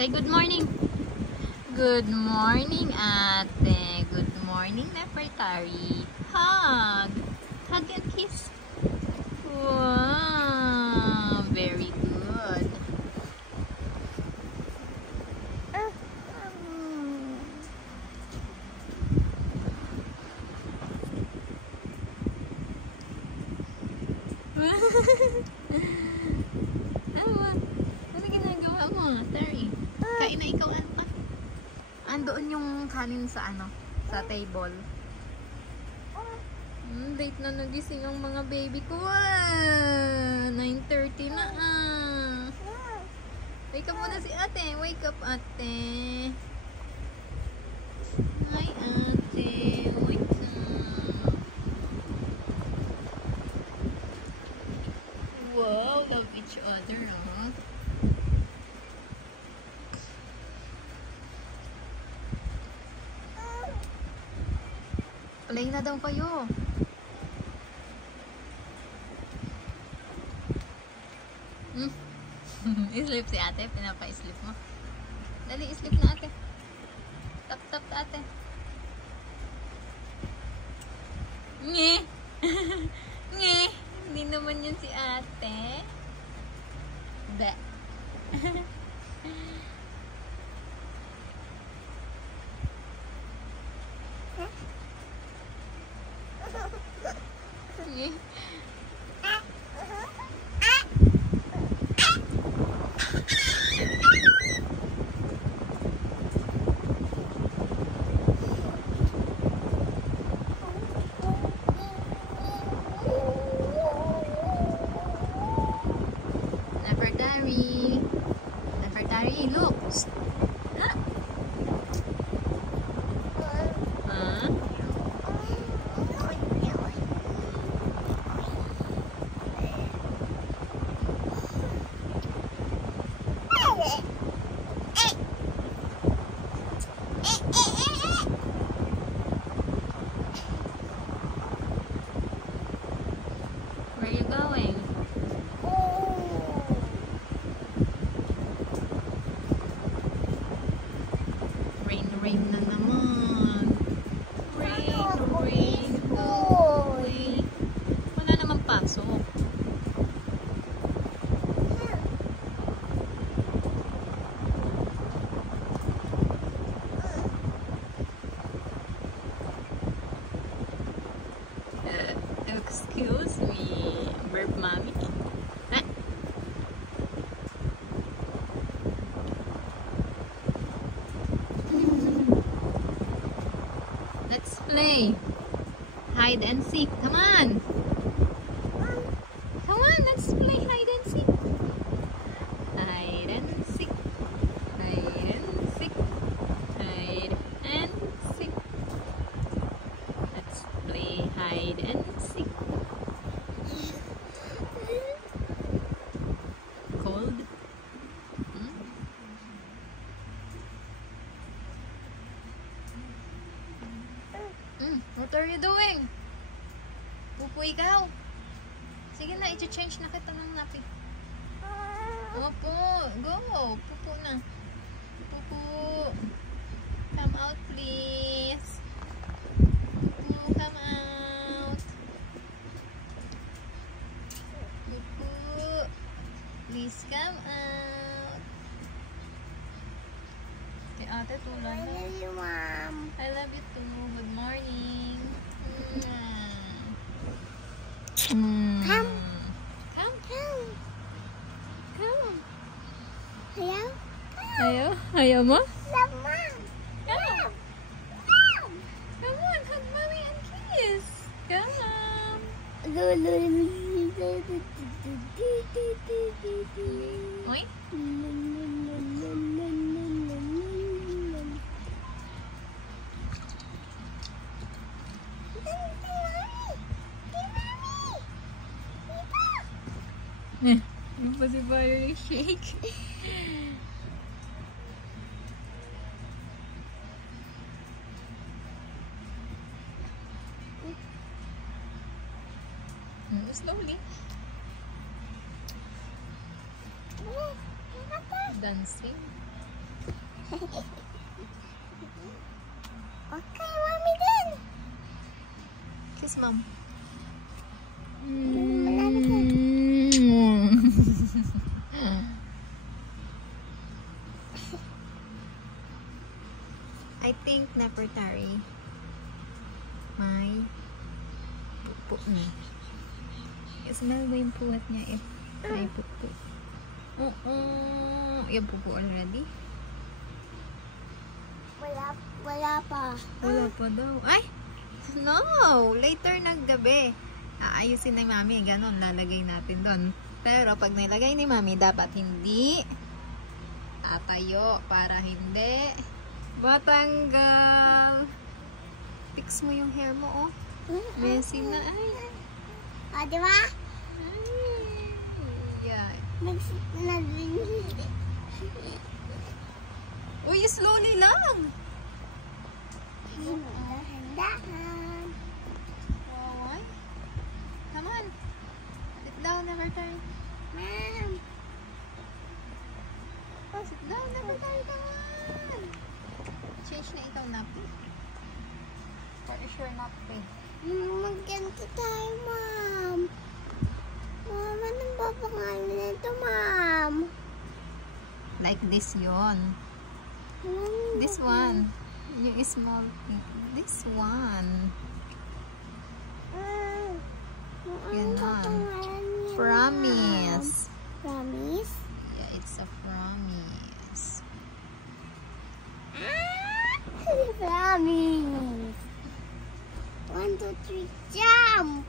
Say good morning. Good morning, ate. Good morning, Nefertari. Hug. Hug and kiss. Wow. Very good. Ano ginagawa mo, Tari? Kain na ikaw, ano? Andoon yung kanin sa sa table. Late na nagising ang mga baby ko. 9:30 na. Wake up muna si ate. Wake up, ate. Hi, ate. Wake up. Wow, love each other, huh? Play na daw kayo. I-sleep si ate. Pinapa-sleep mo. Dali, sleep na ate. Tap-tap ate. Nge. Nge. Hindi naman yun si ate. Be. Nge. Nefertari, look. Huh? Where are you going? Rain na naman. Rain. Uy. Wala namang pasok. Excuse me, burp mommy. Let's play hide and seek. Come on. Come on, let's play hide and seek. Hide and seek. Hide and seek. Hide and seek. Let's play hide and seek. Cold? What are you doing? Pupo ikaw. Sige na, i-change na kita ng napi. Opo, go. Pupo na. Pupo. Come out, please. Pupo, come out. Pupo. Please come out. Okay, ate, tulad na. I love you, Mom. I love you too. Good morning. Come. Hello? Ayaw mo? Love, Mom. Come. Come on, hug mommy and kiss. Come on. Oy. Ano pa si Barry shake? Slowly. Dancing. Okay, Mommy din. Kiss Mom. I think Nefertari may pupo na. Smell mo yung puwat niya if may pupo. Yung pupo already? Wala pa. Wala pa daw. Ay! No! Later ng gabi. Aayusin ni Mami. Ganon. Lalagay natin doon. Pero pag nilagay ni Mami, dapat hindi tatayo para hindi matanggal. Fix mo yung hair mo, oh. Messy na. Ay. Ah, di ba? Ay. Yeah. Uy, slowly lang. Dahan. Why? Come on. Sit down, Nefertari. Ma'am. Oh, sit down, Nefertari. Come on. Change na ikaw nappy. For sure nappy. Magganto tayo, Ma'am. Ma'am, anong papangalan nito, Ma'am? Like this yon. This one. Yung small thing. This one. Ganon. Promise. Promise? Yeah, it's a promise. Promise. 1, 2, 3, jump!